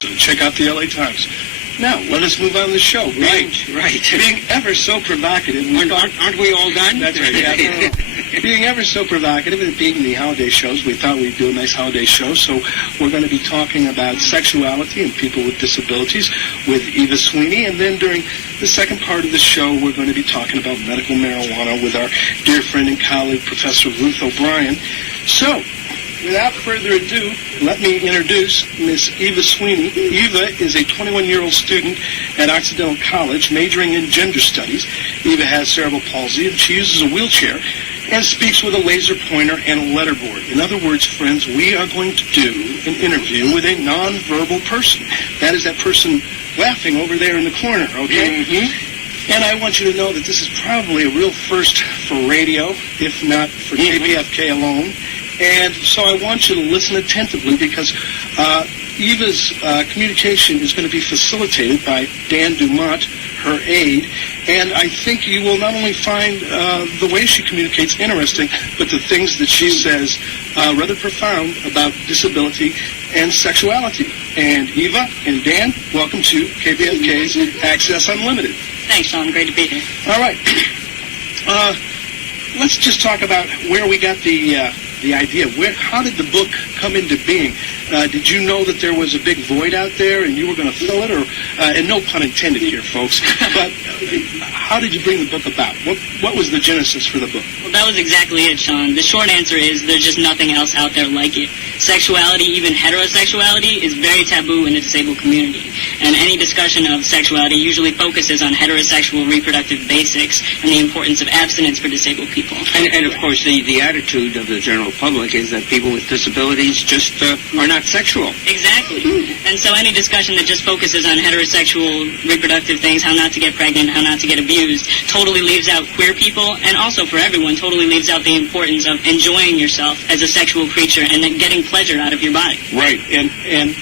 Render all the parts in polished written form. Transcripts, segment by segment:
Check out the LA Times. Now, let us move on to the show. Right. Being ever so provocative. Aren't we all done? That's right. Yeah, being ever so provocative and being the holiday shows, we thought we'd do a nice holiday show. So we're going to be talking about sexuality and people with disabilities with Eva Sweeney. And then during the second part of the show, we're going to be talking about medical marijuana with our dear friend and colleague, Professor Ruth O'Brien. So, without further ado, let me introduce Miss Eva Sweeney. Eva is a 21-year-old student at Occidental College majoring in gender studies. Eva has cerebral palsy, and she uses a wheelchair and speaks with a laser pointer and a letterboard. In other words, friends, we are going to do an interview with a nonverbal person. That is that person laughing over there in the corner, okay? Mm-hmm. And I want you to know that this is probably a real first for radio, if not for KPFK alone. And so I want you to listen attentively because Eva's communication is going to be facilitated by Dan Dumont, her aide. And I think you will not only find the way she communicates interesting, but the things that she says rather profound about disability and sexuality. And Eva and Dan, welcome to KPFK's Access Unlimited. Thanks, Sean. Great to be here. All right. Let's just talk about where we got the idea. How did the book come into being? Did you know that there was a big void out there and you were going to fill it? Or, and no pun intended here, folks, but how did you bring the book about? What was the genesis for the book? Well, that was exactly it, Sean. The short answer is there's just nothing else out there like it. Sexuality, even heterosexuality, is very taboo in the disabled community. And any discussion of sexuality usually focuses on heterosexual reproductive basics and the importance of abstinence for disabled people. And of course, the attitude of the general public is that people with disabilities just are not sexual. Exactly. And so any discussion that just focuses on heterosexual reproductive things, how not to get pregnant, how not to get abused, totally leaves out queer people, and also for everyone, totally leaves out the importance of enjoying yourself as a sexual creature and then getting pleasure out of your body. Right. And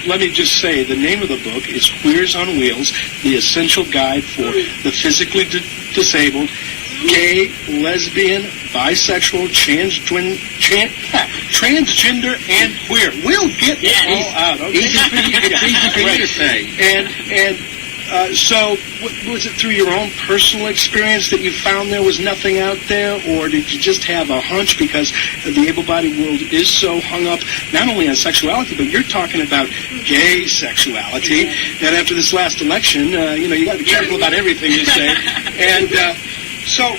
let me just say, the name of the book is Queers on Wheels, the essential guide for the physically disabled, gay, lesbian, bisexual, transgender, and queer. We'll get it all out. Okay? Easy for you to say. And so, was it through your own personal experience that you found there was nothing out there, or did you just have a hunch because the able-bodied world is so hung up not only on sexuality, but you're talking about gay sexuality, and after this last election, you got to be careful about everything you say, and so...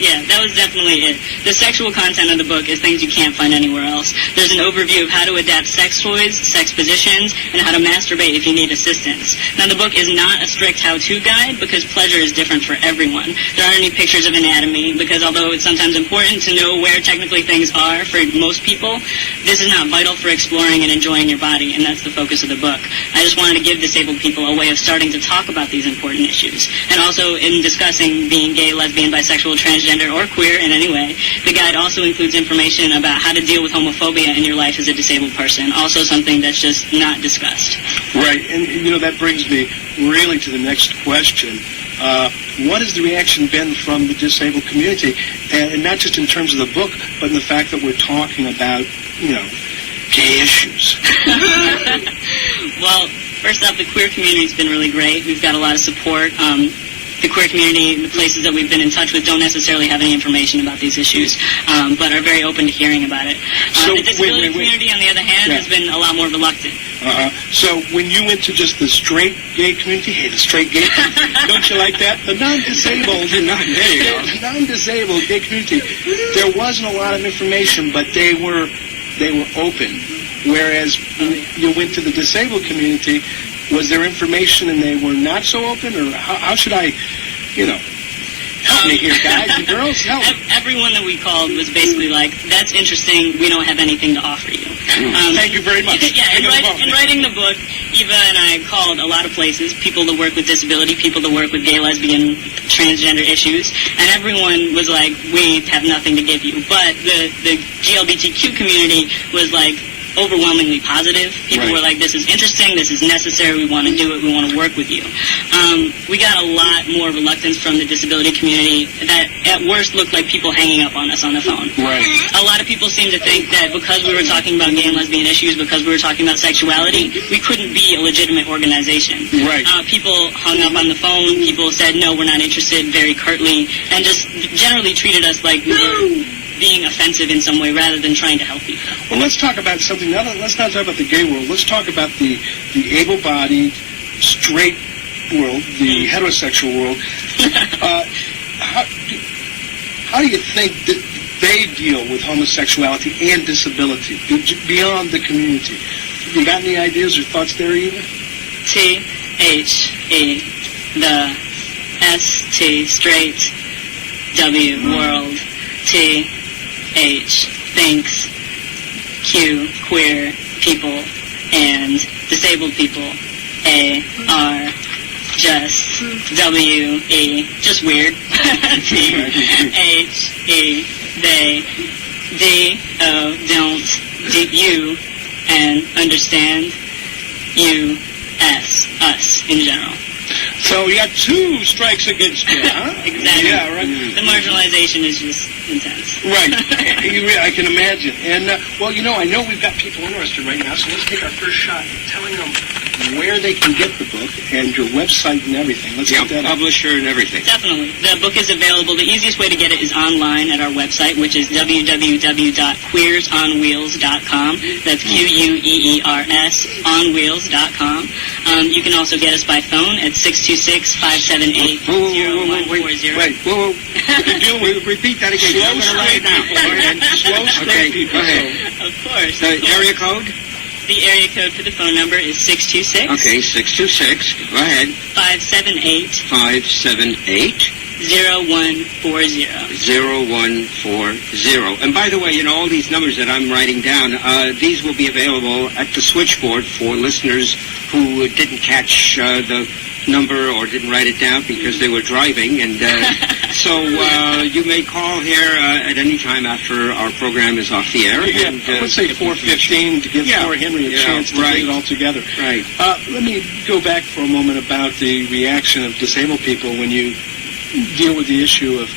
Yeah, that was definitely it. The sexual content of the book is things you can't find anywhere else. There's an overview of how to adapt sex toys, sex positions, and how to masturbate if you need assistance. Now, the book is not a strict how-to guide because pleasure is different for everyone. There aren't any pictures of anatomy because although it's sometimes important to know where technically things are for most people, this is not vital for exploring and enjoying your body, and that's the focus of the book. I just wanted to give disabled people a way of starting to talk about these important issues. And also, in discussing being gay, lesbian, bisexual, transgender, or queer in any way, the guide also includes information about how to deal with homophobia in your life as a disabled person, also something that's just not discussed. Right, and that brings me really to the next question. What has the reaction been from the disabled community, and not just in terms of the book, but in the fact that we're talking about, gay issues? Well, first off, the queer community's been really great. We've got a lot of support. The queer community, the places that we've been in touch with, don't necessarily have any information about these issues, but are very open to hearing about it. The disability community, on the other hand, has been a lot more reluctant. So when you went to just the straight gay community, the straight gay community, don't you like that? The non-disabled, the non-disabled gay community, there wasn't a lot of information, but they were open. Whereas when you went to the disabled community, was there information and they were not so open, or how should I, help me here, guys and girls, help. Everyone that we called was basically like, that's interesting, we don't have anything to offer you. Thank you very much. Yeah, in writing the book, Eva and I called a lot of places, people that work with disability, people that work with gay, lesbian, transgender issues, and everyone was like, we have nothing to give you. But the GLBTQ community was like, overwhelmingly positive. People Right. were like, this is interesting, this is necessary, we want to do it, we want to work with you. We got a lot more reluctance from the disability community that at worst looked like people hanging up on us on the phone. Right. A lot of people seem to think that because we were talking about gay and lesbian issues, because we were talking about sexuality, we couldn't be a legitimate organization. Right. People hung up on the phone, people said, no, we're not interested, very curtly, and just generally treated us like we were being offensive in some way rather than trying to help people. Well, let's talk about something. Now, let's not talk about the gay world. Let's talk about the able-bodied, straight world, the heterosexual world. How do you think that they deal with homosexuality and disability beyond the community? You got any ideas or thoughts there, Eva? T-H-E, the S-T, straight, W, world, T-H, thinks, Q, queer people, and disabled people, A, R, just, W, E, just weird, T, H, E, they, D, O, don't, D, U, and understand, U, S, us in general. So you got two strikes against you, huh? Exactly. Yeah, right. The marginalization is just intense. Right. I can imagine. And, well, I know we've got people interested right now, so let's take our first shot at telling them where they can get the book and your website and everything. Let's get that up. Publisher and everything. Definitely. The book is available. The easiest way to get it is online at our website, which is www.queersonwheels.com. That's Queers onwheels.com. You can also get us by phone at 626-578-0140. Wait, whoa. Repeat that again. Slow, I'm going to write it down. Slow, straight people. Go ahead. Of course. The area code? The area code for the phone number is 626. Okay, 626. Go ahead. 578 578 0140. 0140. And by the way, all these numbers that I'm writing down, these will be available at the switchboard for listeners who didn't catch the number or didn't write it down because they were driving. And so you may call here at any time after our program is off the air. Yeah, And, let's say 4:15 to give Thor Henry a chance to get it all together. Right. Let me go back for a moment about the reaction of disabled people when you deal with the issue of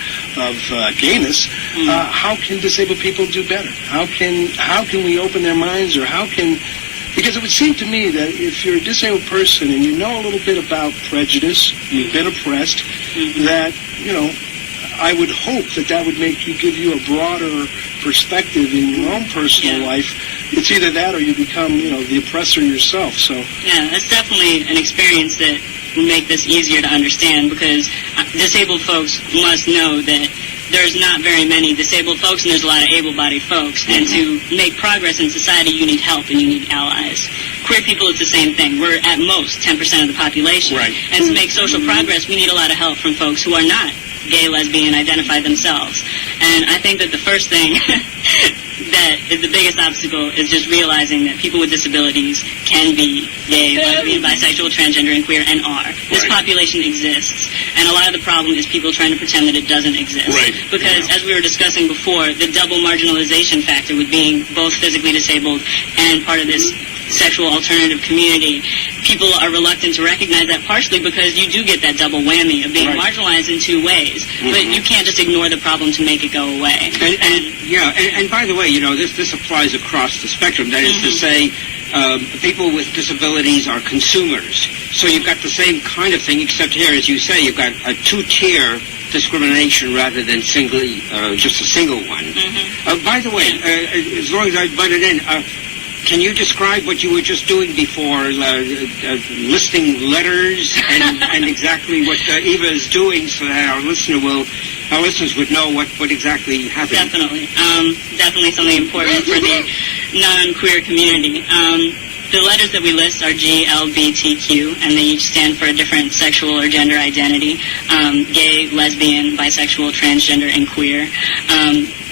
gayness. How can disabled people do better? How can we open their minds, or because it would seem to me that if you're a disabled person and you know a little bit about prejudice, you've been oppressed, that, I would hope that would give you a broader perspective in your own personal life. It's either that or you become, the oppressor yourself. So yeah, that's definitely an experience that will make this easier to understand, because disabled folks must know that there's not very many disabled folks and there's a lot of able-bodied folks. And to make progress in society, you need help and you need allies. Queer people, it's the same thing. We're at most 10% of the population. Right. And to make social progress, we need a lot of help from folks who are not gay, lesbian, identify themselves. And I think that the first thing that is the biggest obstacle is just realizing that people with disabilities can be gay, lesbian, bisexual, transgender, and queer, and are. This population exists. And a lot of the problem is people trying to pretend that it doesn't exist. Right. Because as we were discussing before, the double marginalization factor with being both physically disabled and part of this sexual alternative community, people are reluctant to recognize that, partially because you do get that double whammy of being marginalized in two ways. But you can't just ignore the problem to make it go away. And by the way, this applies across the spectrum. That is to say, people with disabilities are consumers. So you've got the same kind of thing, except here, as you say, you've got a two-tier discrimination rather than just a single one. By the way, as long as I butted in, can you describe what you were just doing before, listing letters and exactly what Eva is doing, so that our listeners would know what exactly happened? Definitely something important for the non-queer community. The letters that we list are G, L, B, T, Q, and they each stand for a different sexual or gender identity. Gay, lesbian, bisexual, transgender, and queer.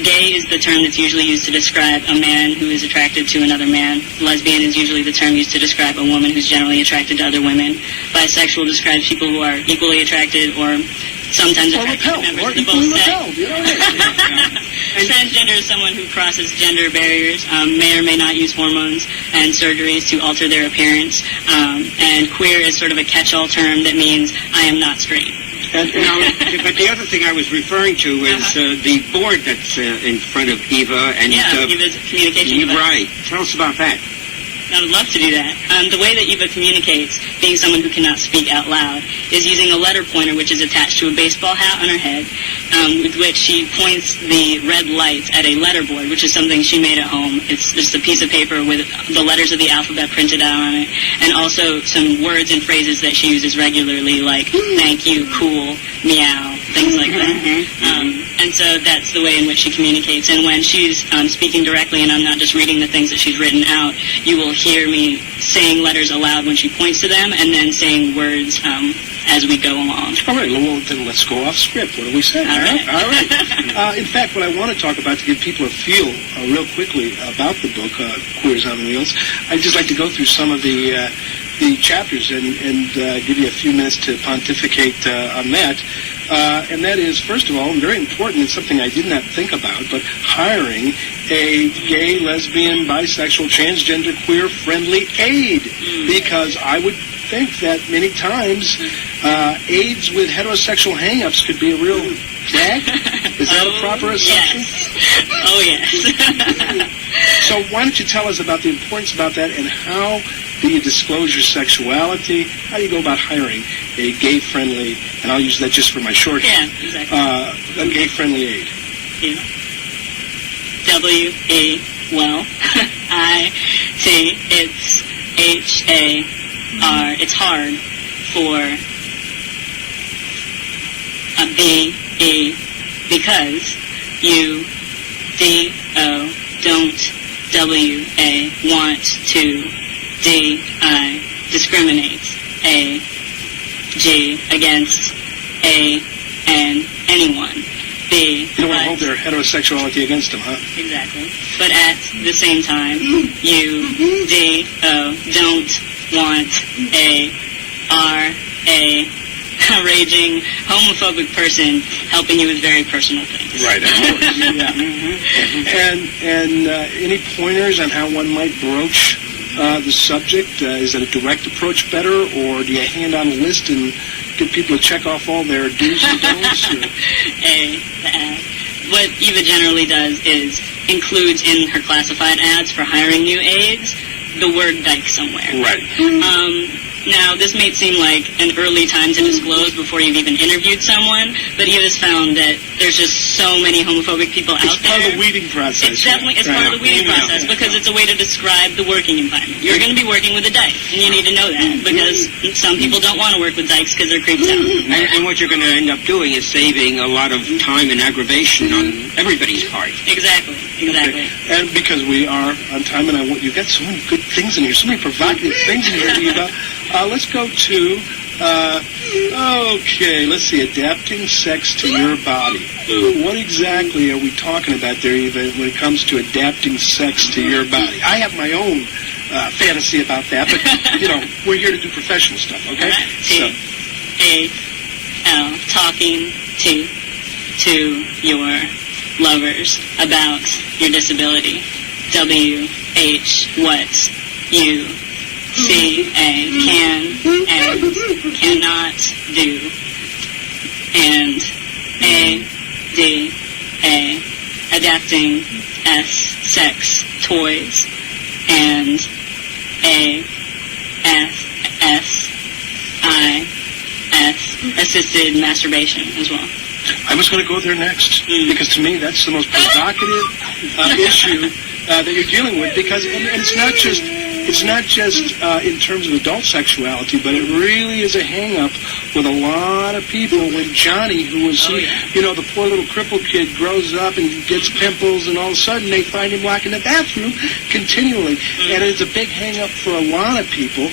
Gay is the term that's usually used to describe a man who is attracted to another man. Lesbian is usually the term used to describe a woman who's generally attracted to other women. Bisexual describes people who are equally attracted or sometimes Or attracted repelled, members or of the equally both sex. repelled, you know? Transgender is someone who crosses gender barriers, may or may not use hormones and surgeries to alter their appearance. And queer is sort of a catch-all term that means I am not straight. But the other thing I was referring to is the board that's in front of Eva. And Eva's communication device. Right. Tell us about that. I would love to do that. The way that Eva communicates, being someone who cannot speak out loud, is using a letter pointer which is attached to a baseball hat on her head, with which she points the red lights at a letterboard, which is something she made at home. It's just a piece of paper with the letters of the alphabet printed out on it, and also some words and phrases that she uses regularly, like thank you, cool, meow, things like that. And so that's the way in which she communicates. And when she's speaking directly, and I'm not just reading the things that she's written out, you will hear me saying letters aloud when she points to them, and then saying words as we go along. All right, well, then let's go off script. What do we say? All right. All right. In fact, what I want to talk about, to give people a feel real quickly about the book, Queers on Wheels, I'd just like to go through some of the chapters and give you a few minutes to pontificate on that. And that is, first of all, and very important, and something I did not think about, but hiring a gay, lesbian, bisexual, transgender, queer-friendly aide. Because I would think that many times aides with heterosexual hang-ups could be a real drag. Is that a proper assumption? Yes. Oh, yes. So why don't you tell us about the importance about that, and how do you disclose your sexuality? How do you go about hiring a gay-friendly, and I'll use that just for my shorthand, a gay-friendly aide? Yeah. W-E, well, I-T, it's H-A-R, it's hard for B-E, because you, D-O, don't, W-A, want to, D-I, discriminates, A-G, against, A-N, anyone, B, You don't want to hold their heterosexuality against them, huh? exactly. But at the same time, you, D-O, don't want a raging homophobic person helping you with very personal things. Right. Yeah. And any pointers on how one might broach the subject? Is it a direct approach better, or do you hand out a list and get people to check off all their do's and don'ts? The ad. What Eva generally does is includes in her classified ads for hiring new aides the word dyke somewhere. Right. Now, this may seem like an early time to disclose before you've even interviewed someone, but Eva's found that there's just so many homophobic people out there. It's part of the weeding process. It's definitely part of the weeding process, because it's a way to describe the working environment. You're going to be working with a dyke, and you need to know that, because some people don't want to work with dykes because they're creeped out. And what you're going to end up doing is saving a lot of time and aggravation on everybody's part. Exactly. Okay. And because we are on time, and you've got so many good things in here, so many provocative things in here, Eva. Let's go to, let's see, adapting sex to your body. What exactly are we talking about there, Eva, when it comes to adapting sex to your body? I have my own fantasy about that, but, we're here to do professional stuff, okay? T-A-L, talking to your lovers about your disability. W-H, what you C-A, can and cannot do. And A-D-A, adapting S, sex, toys. And A-S-S-I-S, assisted masturbation as well. I was going to go there next, because to me that's the most provocative issue that you're dealing with, because and it's not just in terms of adult sexuality, but it really is a hang-up with a lot of people. When Johnny, who was, the poor little crippled kid, grows up and gets pimples, and all of a sudden they find him locked in the bathroom continually. And it's a big hang-up for a lot of people.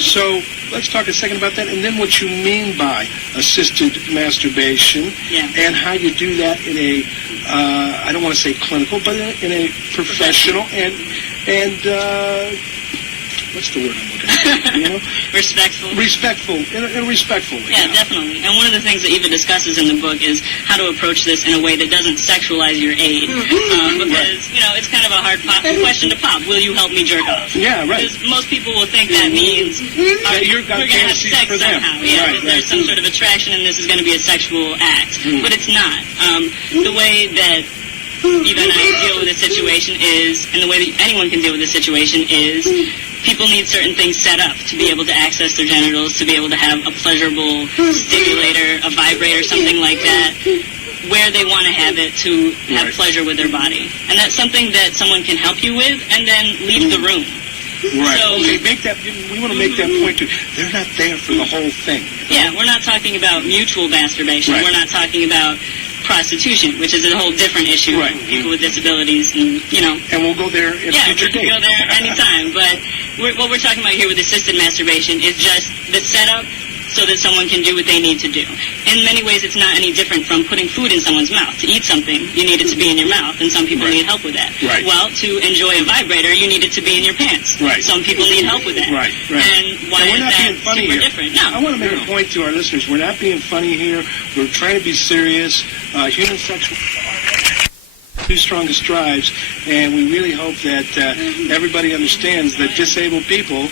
So let's talk a second about that, and then what you mean by assisted masturbation, and how you do that in a, I don't want to say clinical, but in a professional and what's the word I'm looking Respectful. Respectful, in a respectful way. Yeah, definitely. And one of the things that Eva discusses in the book is how to approach this in a way that doesn't sexualize your aid. Because, it's kind of a hard question to pop. Will you help me jerk off? Yeah, right. Because most people will think that means we're going to have sex somehow. Yeah, right, there's some sort of attraction and this is going to be a sexual act. But it's not. The way that Eva and I deal with this situation is, and the way that anyone can deal with this situation is, people need certain things set up to be able to access their genitals, to be able to have a pleasurable stimulator, a vibrator, something like that, where they want to have it to have pleasure with their body. And that's something that someone can help you with, and then leave the room. Right. So, okay, we want to make that point, too. They're not there for the whole thing. Yeah, we're not talking about mutual masturbation. Right. We're not talking about prostitution, which is a whole different issue. Right. People with disabilities, and And we'll go there in a future we can date. go there anytime. But what we're talking about here with assisted masturbation is just the setup so that someone can do what they need to do. In many ways, it's not any different from putting food in someone's mouth. To eat something, you need it to be in your mouth, and some people need help with that. Right. Well, to enjoy a vibrator, you need it to be in your pants. Right. Some people need help with that. Right. And why we're is not that being funny super here. different? No. I want to make a point to our listeners. We're not being funny here. We're trying to be serious. Human sexual two strongest drives, and we really hope that everybody understands that disabled people,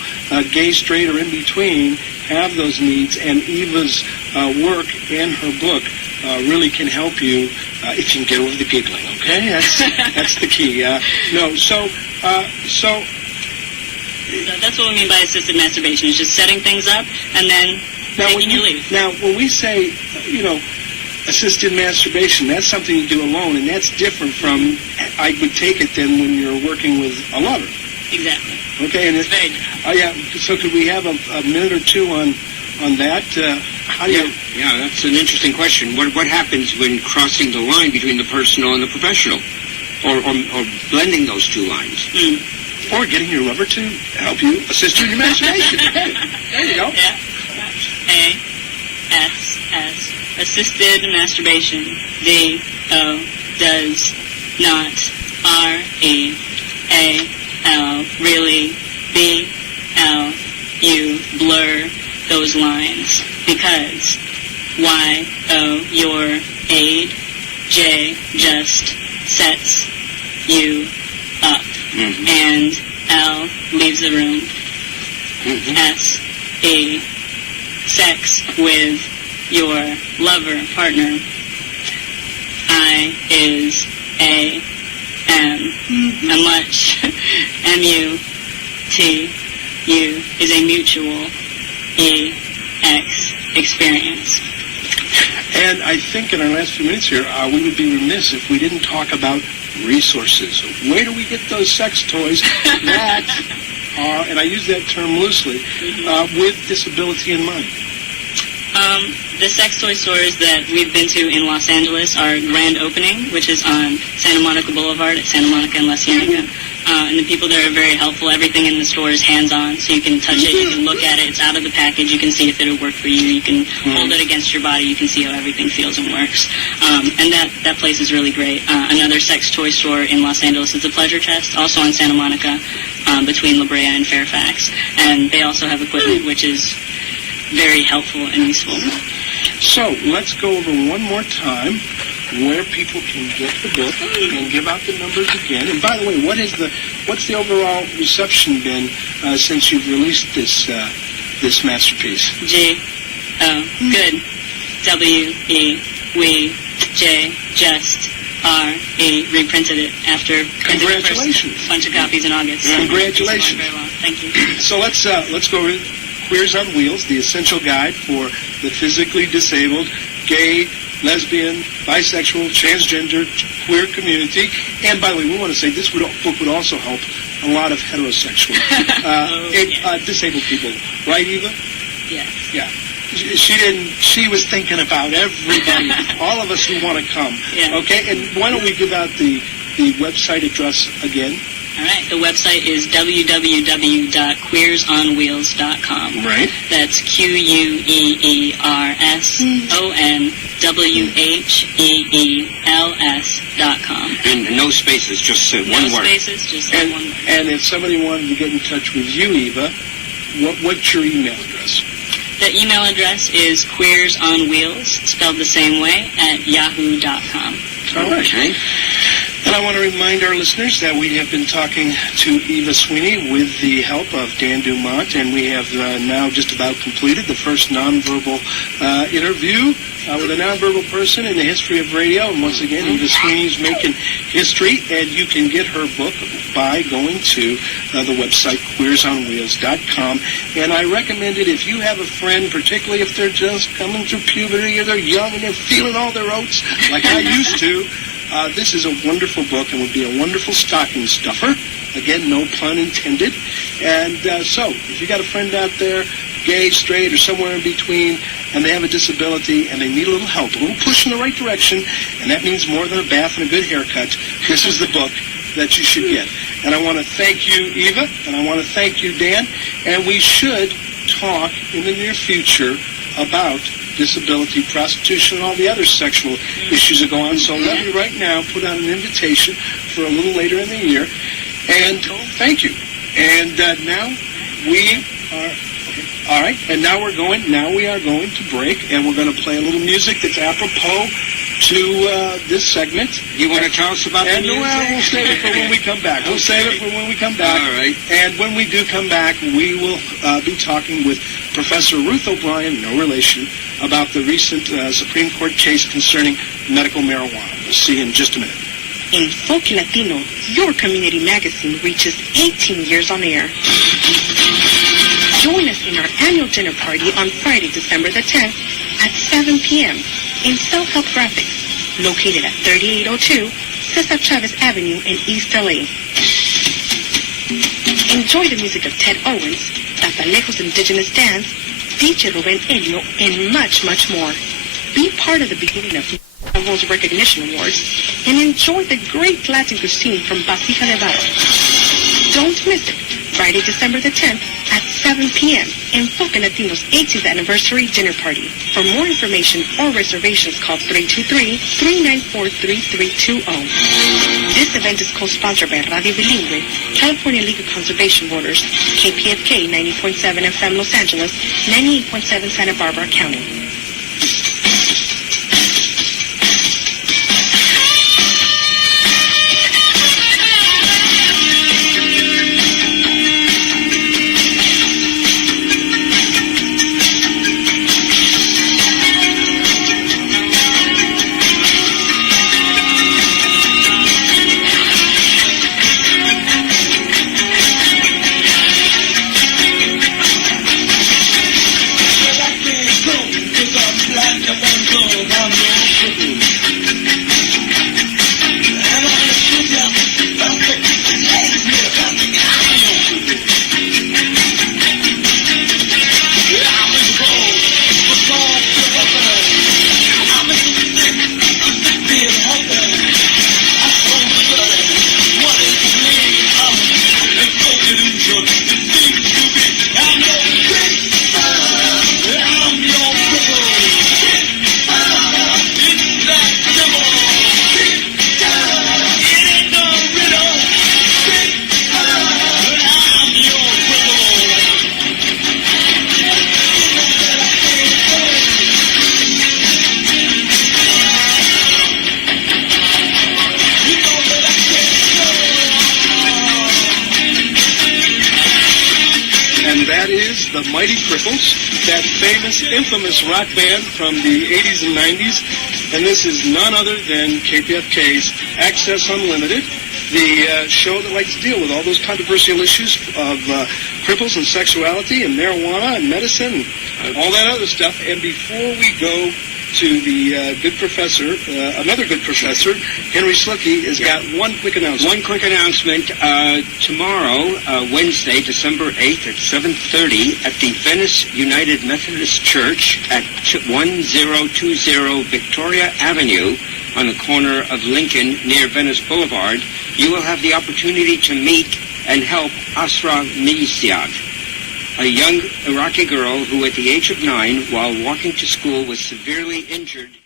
gay, straight, or in between, have those needs, and Eva's work and her book really can help you if you can get over the giggling. Okay, that's the key. So that's what we mean by assisted masturbation. It's just setting things up and then taking your leave. Now, when we say, assisted masturbation, that's something you do alone, and that's different from, I would take it, than when you're working with a lover. Exactly. Okay, and it's very different. So could we have a minute or two on that? How do you... Yeah, that's an interesting question. What happens when crossing the line between the personal and the professional? Or blending those two lines? Or getting your lover to help you assist you in your masturbation. There you go. Yeah. A-S-S. Assisted masturbation. D-O does not. R-E-A-L. Really. B-L. You blur those lines. Because Y-O, your aid. J just sets you up. And L leaves the room. S-E. Sex with your lover, partner. I is A M. A much. M-U-T-U is a mutual E-X experience. And I think in our last few minutes here, we would be remiss if we didn't talk about resources. Where do we get those sex toys that are, and I use that term loosely, with disability in mind? The sex toy stores that we've been to in Los Angeles are Grand Opening, which is on Santa Monica Boulevard at Santa Monica and La Cienega. And the people there are very helpful. Everything in the store is hands-on, so you can touch it, you can look at it, it's out of the package, you can see if it'll work for you, you can hold it against your body, you can see how everything feels and works. And that place is really great. Another sex toy store in Los Angeles is the Pleasure Chest, also on Santa Monica, between La Brea and Fairfax. And they also have equipment which is very helpful and useful. So let's go over one more time where people can get the book and give out the numbers again. And by the way, what's the overall reception been since you've released this masterpiece? Good. W-E, we, J, just, R-E, reprinted it after printing the first bunch of copies in August. Congratulations. Very well. Thank you. So let's go over Queers on Wheels, the essential guide for the physically disabled, gay, lesbian, bisexual, transgender, queer community. And by the way, we want to say this book would also help a lot of heterosexual disabled people. Right, Eva? Yes. Yeah. She was thinking about everybody, all of us who want to come. Yeah. Okay, and why don't we give out the website address again? All right. The website is www.queersonwheels.com. Right. That's QUEERSONWHEELS.com. And no spaces, just one word. No spaces, just one word. And if somebody wanted to get in touch with you, Eva, What's your email address? The email address is queersonwheels, spelled the same way, at yahoo.com. All right. Okay. And I want to remind our listeners that we have been talking to Eva Sweeney with the help of Dan Dumont, and we have now just about completed the first nonverbal interview with a nonverbal person in the history of radio. And once again, Eva Sweeney's making history, and you can get her book by going to the website queersonwheels.com. And I recommend it if you have a friend, particularly if they're just coming through puberty or they're young and they're feeling all their oats like I used to. This is a wonderful book and would be a wonderful stocking stuffer. Again, no pun intended. And so, if you got a friend out there, gay, straight, or somewhere in between, and they have a disability and they need a little help, a little push in the right direction, and that means more than a bath and a good haircut, this is the book that you should get. And I want to thank you, Eva, and I want to thank you, Dan. And we should talk in the near future about disability, prostitution, and all the other sexual issues that go on. So let me right now put out an invitation for a little later in the year. And thank you. And now we are... All right, and now we are going to break, and we're going to play a little music that's apropos to this segment. You want to tell us about the music? Well, we'll save it for when we come back. We'll save it for when we come back. All right. And when we do come back, we will be talking with Professor Ruth O'Brien, no relation, about the recent Supreme Court case concerning medical marijuana. We'll see in just a minute. Enfoque Latino, your community magazine, reaches 18 years on air. Join us in our annual dinner party on Friday, December the 10th at 7 p.m. in Self-Help Graphics, located at 3802 Cesar Chavez Avenue in East LA. Enjoy the music of Ted Owens, Tatalejo's Indigenous Dance, DJ Ruben Elio, and much, much more. Be part of the beginning of World's Recognition Awards and enjoy the great Latin cuisine from Vasija de Barro. Don't miss it. Friday, December the 10th at 7 p.m. Enfoque Latino's 18th anniversary dinner party. For more information or reservations, call 323-394-3320. This event is co-sponsored by Radio Bilingüe, California League of Conservation Voters, KPFK 90.7 FM Los Angeles, 98.7 Santa Barbara County. The Mighty Cripples, that famous, infamous rock band from the 80s and 90s. And this is none other than KPFK's Access Unlimited, the show that likes to deal with all those controversial issues of cripples and sexuality and marijuana and medicine and all that other stuff. And before we go to the good professor, another good professor, Henry Slucky, has got one quick announcement. One quick announcement. Tomorrow, Wednesday, December 8th at 7:30 at the Venice United Methodist Church at 1020 Victoria Avenue on the corner of Lincoln near Venice Boulevard, you will have the opportunity to meet and help Asra Miziad, a young Iraqi girl who at the age of 9, while walking to school, was severely injured